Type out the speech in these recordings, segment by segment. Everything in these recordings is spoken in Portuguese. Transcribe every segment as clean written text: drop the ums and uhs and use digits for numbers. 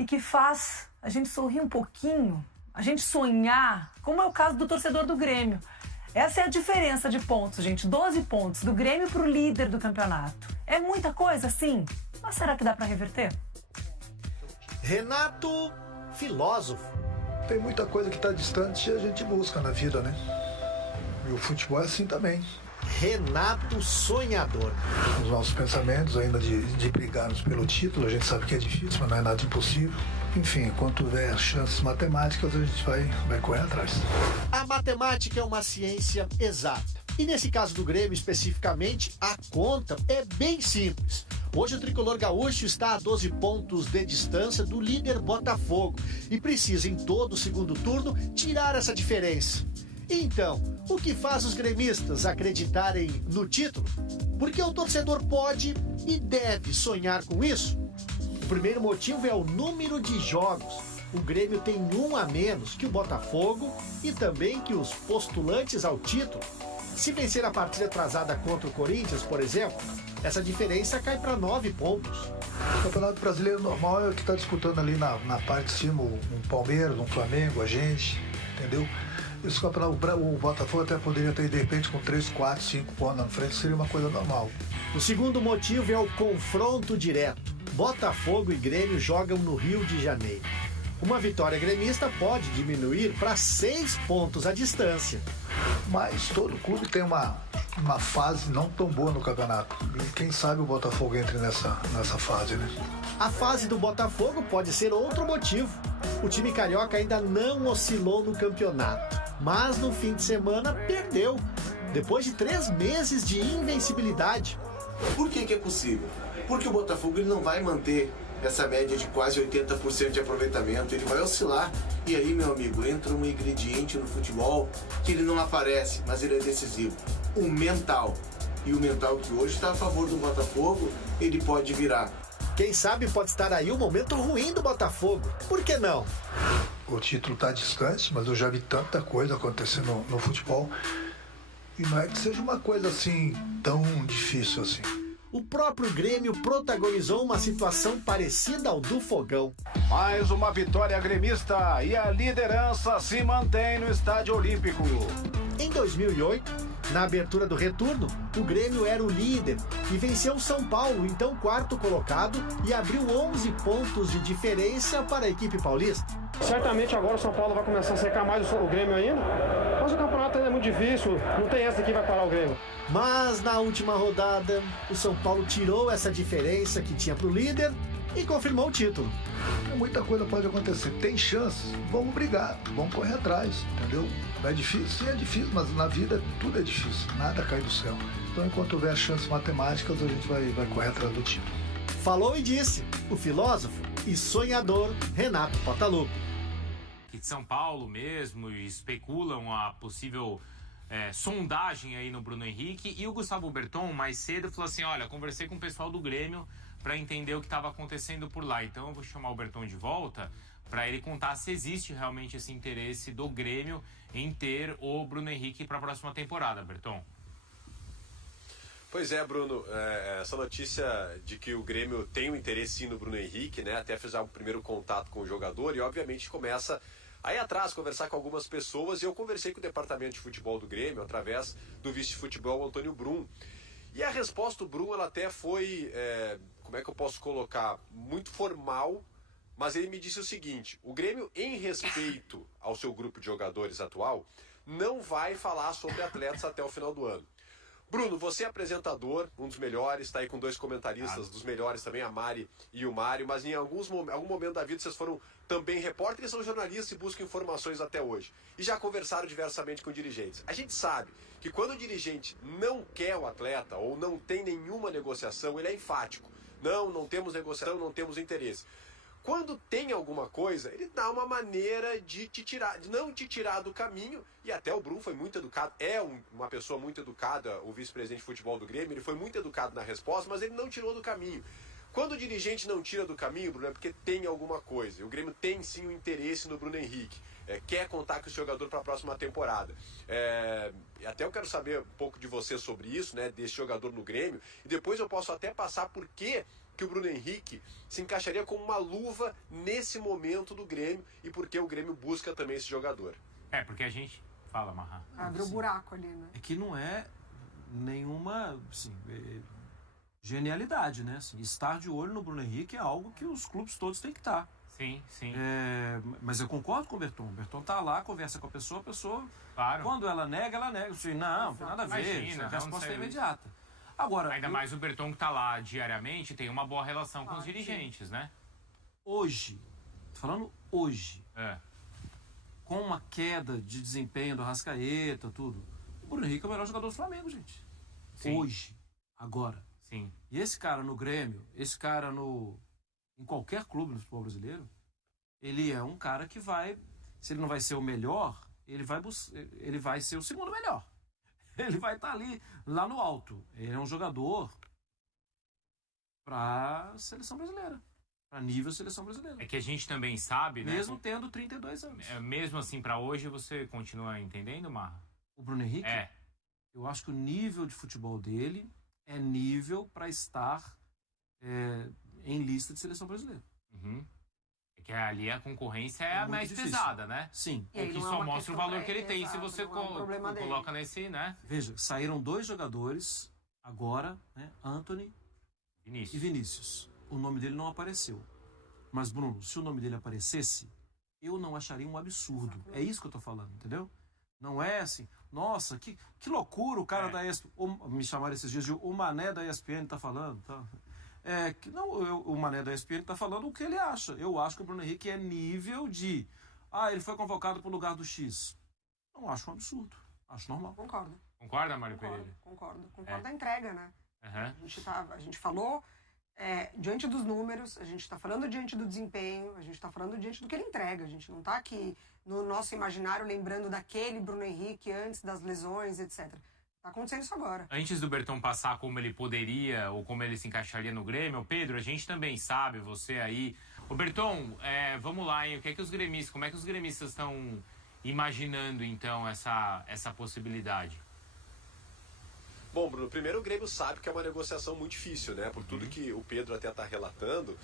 e que faz a gente sorrir um pouquinho, a gente sonhar, como é o caso do torcedor do Grêmio. Essa é a diferença de pontos, gente. 12 pontos do Grêmio para o líder do campeonato. É muita coisa, sim. Mas será que dá para reverter? Renato, filósofo. Tem muita coisa que está distante e a gente busca na vida, né? E o futebol é assim também. Renato, sonhador. Os nossos pensamentos ainda de brigarmos pelo título, a gente sabe que é difícil, mas não é nada impossível. Enfim, enquanto houver chances matemáticas, a gente vai correr atrás. A matemática é uma ciência exata. E nesse caso do Grêmio especificamente, a conta é bem simples. Hoje o tricolor gaúcho está a 12 pontos de distância do líder Botafogo e precisa em todo o segundo turno tirar essa diferença. Então, o que faz os gremistas acreditarem no título? Porque o torcedor pode e deve sonhar com isso. O primeiro motivo é o número de jogos. O Grêmio tem um a menos que o Botafogo e também que os postulantes ao título. Se vencer a partida atrasada contra o Corinthians, por exemplo, essa diferença cai para 9 pontos. O Campeonato Brasileiro normal é o que está disputando ali na parte de cima, um Palmeiras, um Flamengo, a gente, entendeu? Esse campeonato, o Botafogo até poderia ter, de repente, com 3, 4, 5 pontos na frente, seria uma coisa normal. O segundo motivo é o confronto direto. Botafogo e Grêmio jogam no Rio de Janeiro. Uma vitória gremista pode diminuir para 6 pontos a distância. Mas todo clube tem uma fase não tão boa no campeonato. E quem sabe o Botafogo entre nessa fase, né? A fase do Botafogo pode ser outro motivo. O time carioca ainda não oscilou no campeonato, mas no fim de semana perdeu, depois de 3 meses de invencibilidade. Por que é possível? Porque o Botafogo ele não vai manter essa média de quase 80% de aproveitamento, ele vai oscilar. E aí, meu amigo, entra um ingrediente no futebol que ele não aparece, mas ele é decisivo, o mental. E o mental que hoje está a favor do Botafogo, ele pode virar. Quem sabe pode estar aí o momento ruim do Botafogo, por que não? O título está distante, mas eu já vi tanta coisa acontecendo no futebol e não é que seja uma coisa assim tão difícil assim. O próprio Grêmio protagonizou uma situação parecida ao do Fogão. Mais uma vitória gremista e a liderança se mantém no Estádio Olímpico. Em 2008, na abertura do retorno, o Grêmio era o líder e venceu o São Paulo, então quarto colocado, e abriu 11 pontos de diferença para a equipe paulista. Certamente agora o São Paulo vai começar a secar mais o Grêmio ainda, mas o campeonato ainda é muito difícil, não tem essa que vai parar o Grêmio. Mas na última rodada, o São Paulo tirou essa diferença que tinha para o líder e confirmou o título. Muita coisa pode acontecer, tem chances, vamos brigar, vamos correr atrás, entendeu? É difícil? Sim, é difícil, mas na vida tudo é difícil, nada cai do céu. Então enquanto houver chances matemáticas, a gente vai correr atrás do título. Falou e disse o filósofo e sonhador Renato Portaluppi. De São Paulo mesmo, e especulam a possível sondagem aí no Bruno Henrique. E o Gustavo Berton, mais cedo, falou assim: olha, conversei com o pessoal do Grêmio para entender o que estava acontecendo por lá. Então eu vou chamar o Berton de volta para ele contar se existe realmente esse interesse do Grêmio em ter o Bruno Henrique para a próxima temporada, Berton. Pois é, Bruno, essa notícia de que o Grêmio tem um interesse sim no Bruno Henrique, né? Até fizer o primeiro contato com o jogador e obviamente começa a ir atrás, conversar com algumas pessoas. E eu conversei com o departamento de futebol do Grêmio através do vice-futebol Antônio Brum. E a resposta do Brum, ela até foi, como é que eu posso colocar, muito formal, mas ele me disse o seguinte: o Grêmio, em respeito ao seu grupo de jogadores atual, não vai falar sobre atletas até o final do ano. Bruno, você é apresentador, um dos melhores, está aí com 2 comentaristas dos melhores também, a Mari e o Mário, mas em algum momento da vida vocês foram também repórteres, são jornalistas e buscam informações até hoje. E já conversaram diversamente com dirigentes. A gente sabe que quando o dirigente não quer o atleta ou não tem nenhuma negociação, ele é enfático. Não temos negociação, não temos interesse. Quando tem alguma coisa, ele dá uma maneira de não te tirar do caminho, e até o Bruno foi muito educado, uma pessoa muito educada, o vice-presidente de futebol do Grêmio, ele foi muito educado na resposta, mas ele não tirou do caminho. Quando o dirigente não tira do caminho, Bruno, é porque tem alguma coisa. O Grêmio tem sim um interesse no Bruno Henrique, quer contar com o jogador para a próxima temporada. Até eu quero saber um pouco de você sobre isso, né, desse jogador no Grêmio, e depois eu posso até passar por que que o Bruno Henrique se encaixaria como uma luva nesse momento do Grêmio e por que o Grêmio busca também esse jogador. Porque a gente... Fala, Marra. Abre o buraco ali, né? É que não é nenhuma assim, genialidade, né? Assim, estar de olho no Bruno Henrique é algo que os clubes todos têm que estar. Sim, sim. Mas eu concordo com o Berton. O Berton tá lá, conversa com a pessoa, claro. Quando ela nega, assim, não tem nada a ver. Imagina, a resposta é imediata. Agora, ainda mais o Berton que tá lá diariamente, tem uma boa relação com os dirigentes, né? Hoje, tô falando hoje, com uma queda de desempenho do Arrascaeta, tudo, o Bruno Henrique é o melhor jogador do Flamengo, gente. Sim. Hoje, agora. Sim. E esse cara no Grêmio, esse cara em qualquer clube no futebol brasileiro, ele é um cara que vai, se ele não vai ser o melhor, ele vai ser o segundo melhor. Ele vai estar ali, lá no alto. Ele é um jogador para seleção brasileira, para nível seleção brasileira. É que a gente também sabe, né? Mesmo tendo 32 anos. Mesmo assim, para hoje, você continua entendendo, Marra? O Bruno Henrique? Eu acho que o nível de futebol dele é nível para estar em lista de seleção brasileira. Uhum. É que ali a concorrência é a mais difícil. Pesada, né? Sim. O que só mostra o valor que ele tem, se você coloca nesse, né? Veja, saíram 2 jogadores agora, né? Antony e Vinícius. O nome dele não apareceu. Mas, Bruno, se o nome dele aparecesse, eu não acharia um absurdo. É isso que eu tô falando, entendeu? Não é assim, nossa, que loucura o cara da ESPN. Me chamaram esses dias de o Mané da ESPN tá falando, tá? O Mané da ESPN tá falando o que ele acha. Eu acho que o Bruno Henrique é nível de... ele foi convocado pro lugar do X. Não acho um absurdo. Acho normal. Concordo. Concorda, Mário Pereira? Concordo da entrega, né? Uhum. A gente falou diante dos números, a gente tá falando diante do desempenho, a gente tá falando diante do que ele entrega. A gente não tá aqui no nosso imaginário lembrando daquele Bruno Henrique antes das lesões, etc. Tá acontecendo isso agora. Antes do Berton passar como ele poderia ou como ele se encaixaria no Grêmio, Pedro, a gente também sabe, você aí... Ô Berton, vamos lá, hein? Como é que os gremistas estão imaginando, então, essa possibilidade? Bom, Bruno, primeiro o Grêmio sabe que é uma negociação muito difícil, né? Por tudo que o Pedro até está relatando,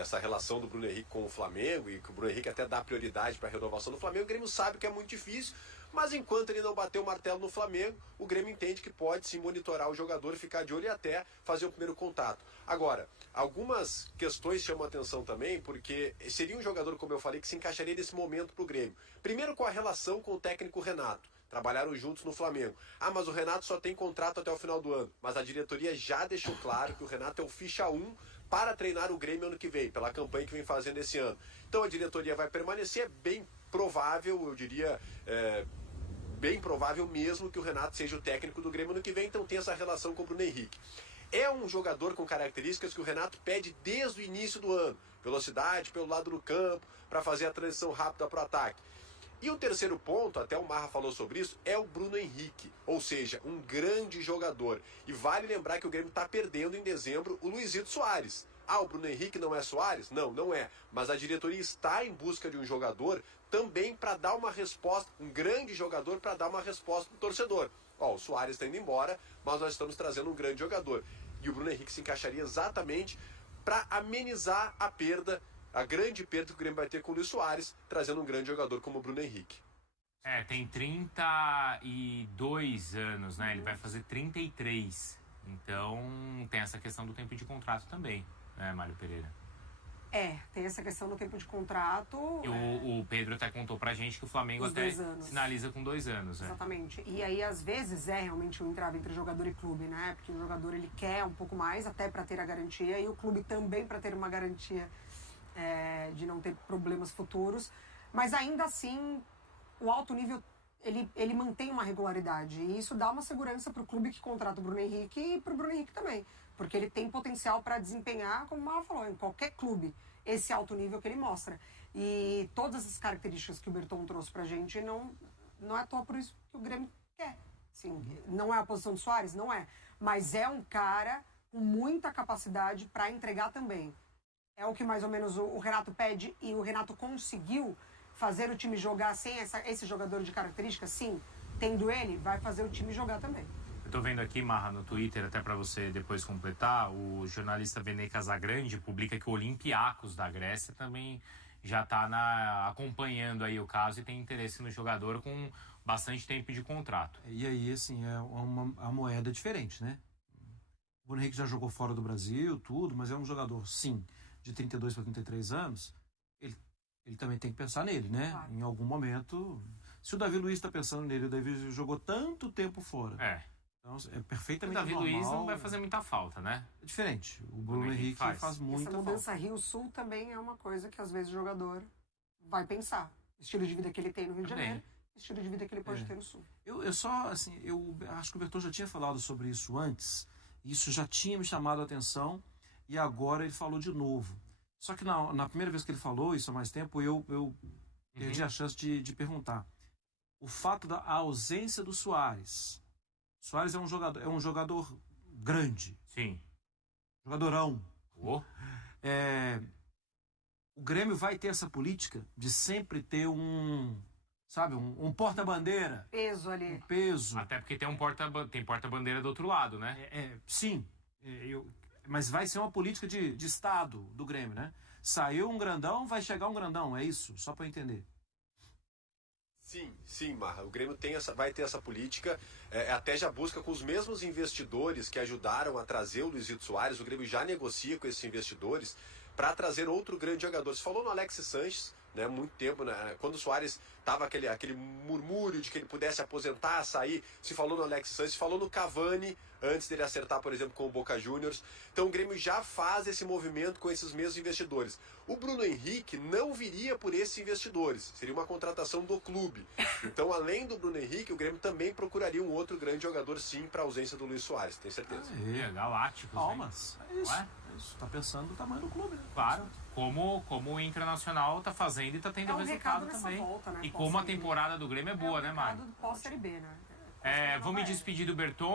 essa relação do Bruno Henrique com o Flamengo e que o Bruno Henrique até dá prioridade para a renovação do Flamengo, o Grêmio sabe que é muito difícil, mas enquanto ele não bater o martelo no Flamengo, o Grêmio entende que pode sim monitorar o jogador, ficar de olho e até fazer o primeiro contato. Agora, algumas questões chamam a atenção também, porque seria um jogador, como eu falei, que se encaixaria nesse momento para o Grêmio. Primeiro com a relação com o técnico Renato. Trabalharam juntos no Flamengo. Mas o Renato só tem contrato até o final do ano. Mas a diretoria já deixou claro que o Renato é o ficha 1 para treinar o Grêmio ano que vem, pela campanha que vem fazendo esse ano. Então a diretoria vai permanecer, é bem provável, eu diria, bem provável mesmo que o Renato seja o técnico do Grêmio ano que vem, então tem essa relação com o Bruno Henrique. É um jogador com características que o Renato pede desde o início do ano. Velocidade pelo lado do campo, para fazer a transição rápida para o ataque. E o terceiro ponto, até o Marra falou sobre isso, é o Bruno Henrique, ou seja, um grande jogador. E vale lembrar que o Grêmio está perdendo em dezembro o Luizito Soares. O Bruno Henrique não é Soares? Não, não é. Mas a diretoria está em busca de um jogador também para dar uma resposta, um grande jogador para dar uma resposta para o torcedor. O Soares está indo embora, mas nós estamos trazendo um grande jogador. E o Bruno Henrique se encaixaria exatamente para amenizar a perda, a grande perda que o Grêmio vai ter com o Luiz Soares, trazendo um grande jogador como o Bruno Henrique. Tem 32 anos, né? Ele vai fazer 33. Então, tem essa questão do tempo de contrato também, né, Mário Pereira? Tem essa questão do tempo de contrato. O Pedro até contou pra gente que o Flamengo até sinaliza com 2 anos, né? Exatamente. E aí, às vezes, realmente um entrave entre jogador e clube, né? Porque o jogador, ele quer um pouco mais, até pra ter a garantia, e o clube também pra ter uma garantia de não ter problemas futuros. Mas, ainda assim, o alto nível, ele mantém uma regularidade. E isso dá uma segurança pro clube que contrata o Bruno Henrique e pro Bruno Henrique também. Porque ele tem potencial para desempenhar, como o Marra falou, em qualquer clube, esse alto nível que ele mostra. E todas as características que o Berton trouxe pra gente, não é à toa por isso que o Grêmio quer. Assim, não é a posição do Soares? Não é. Mas é um cara com muita capacidade para entregar também. É o que mais ou menos o Renato pede, e o Renato conseguiu fazer o time jogar sem esse jogador de características. Sim, tendo ele, vai fazer o time jogar também. Eu tô vendo aqui, Marra, no Twitter, até para você depois completar, o jornalista Benê Casagrande publica que o Olympiacos da Grécia também já tá acompanhando aí o caso e tem interesse no jogador com bastante tempo de contrato. E aí, assim, é uma moeda diferente, né? O Bruno Henrique já jogou fora do Brasil, tudo, mas é um jogador, sim, de 32 para 33 anos. Ele também tem que pensar nele, né? Claro. Em algum momento. Se o Davi Luiz está pensando nele, o Davi jogou tanto tempo fora. Então é perfeitamente normal. O Davi Luiz não vai fazer muita falta, né? É diferente. O Bruno Henrique faz muita falta. Essa mudança Rio-Sul também é uma coisa que às vezes o jogador vai pensar. O estilo de vida que ele tem no Rio de Janeiro, o estilo de vida que ele pode ter no Sul. Eu acho que o Berton já tinha falado sobre isso antes. Isso já tinha me chamado a atenção e agora ele falou de novo. Só que na primeira vez que ele falou, isso há mais tempo, eu perdi a chance de perguntar. O fato da ausência do Suárez. Suárez é um jogador grande. Sim. Jogadorão. O Grêmio vai ter essa política de sempre ter um porta-bandeira. Peso ali. Um peso. Até porque tem porta-bandeira do outro lado, né? Sim. Mas vai ser uma política de Estado do Grêmio, né? Saiu um grandão, vai chegar um grandão, é isso? Só para entender. Sim, Marra. O Grêmio vai ter essa política, até já busca com os mesmos investidores que ajudaram a trazer o Luizito Soares. O Grêmio já negocia com esses investidores para trazer outro grande jogador. Você falou no Alexis Sanches, né, muito tempo, né, quando o Soares estava aquele murmúrio de que ele pudesse aposentar, sair, se falou no Alexis Sanches, se falou no Cavani, antes dele acertar, por exemplo, com o Boca Juniors. Então o Grêmio já faz esse movimento com esses mesmos investidores. O Bruno Henrique não viria por esses investidores, seria uma contratação do clube. Então, além do Bruno Henrique, o Grêmio também procuraria um outro grande jogador, sim, para a ausência do Luiz Soares, tenho certeza. Galácticos, Palmas. É isso. Tá pensando no tamanho do clube, né? Claro. Como o Internacional tá fazendo e tá tendo resultado também. Volta, né? E como a temporada do Grêmio é boa, né, Mário? Pós-Série B, né? Vou me despedir do Berton.